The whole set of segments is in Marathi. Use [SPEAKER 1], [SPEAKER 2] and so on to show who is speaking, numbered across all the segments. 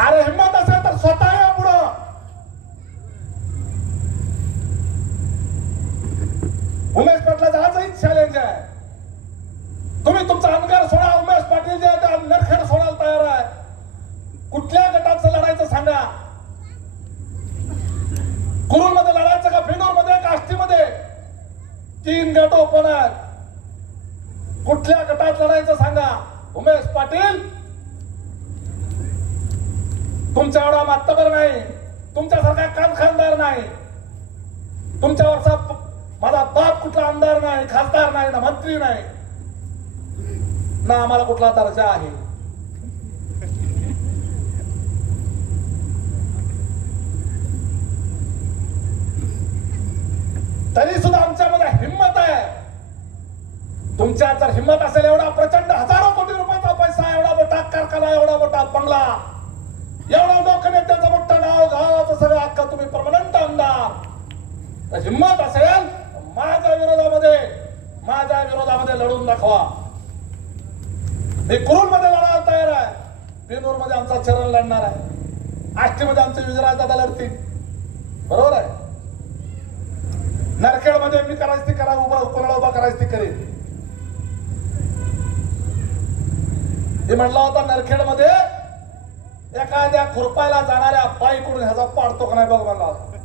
[SPEAKER 1] अरे हिंमत असेल तर स्वतः या पुढं. उमेश पाटलाचा आजही चॅलेंज आहे. तुम्ही तुमचा अनगर सोडा उमेश पाटील जे आहे ते नरखेड सोडायला तयार आहे. कुठल्या गटाचं लढायचं सांगा? कुरुलमध्ये लढायचं का फिनोरमध्ये का आष्टीमध्ये? तीन गट ओपन आहेत. कुठल्या गटात लढायचं सांगा? उमेश पाटील? तुमच्या एवढा मातबर नाही. तुमच्यासारखा कान खानदार नाही. तुमच्यावरचा माझा बाप कुठला आमदार नाही खासदार नाही ना मंत्री नाही. ना आम्हाला कुठला दर्जा आहे. तरी सुद्धा आमच्यामध्ये हिंमत आहे. तुमच्या जर हिंमत असेल एवढा तर हिंमत असेल माझ्या विरोधामध्ये माझ्या विरोधामध्ये लढून दाखवा. मी कुरुलमध्ये लढायला तयार आहे. बिनूरमध्ये आमचा चरण लढणार आहे. आष्टीमध्ये आमचे विजयराज दादा लढतील. बरोबर आहे? नरखेडमध्ये मी करायची ती करा उभा कोणाला उभा करायची ती करेन. मी म्हणला होता नरखेडमध्ये एखाद्या खुरपायला जाणाऱ्या बाईकडून ह्याचा पाडतो का नाही बघ म्हणला होता.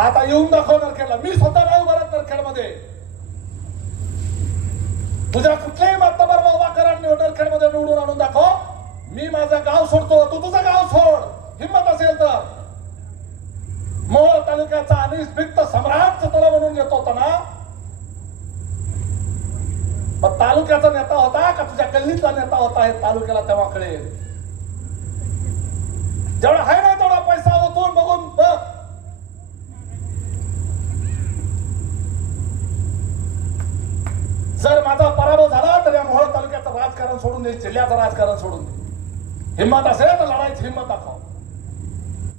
[SPEAKER 1] आता येऊन दाखव नरखेडला. मी स्वतः नाही उभा नरखेडमध्ये. तुझ्या कुठल्याही मातबर उभा करा नरखेडमध्ये निवडून आणून दाखव. मी माझं गाव सोडतो. तू तुझं गाव सोड. हिंमत असेल तर. मोहोळ तालुक्याचा अनिष्पिक्त सम्राट तुला म्हणून येतो होता ना. मग तालुक्याचा नेता होता का? तुझ्या गल्लीतला नेता होता हे तालुक्याला तेव्हा कळेल. जर माझा पराभव झाला तर या मोहोळ तालुक्याचं राजकारण सोडून दे जिल्ह्याचं राजकारण सोडून दे. हिंमत असेल तर लढायची हिंमत दाखवा.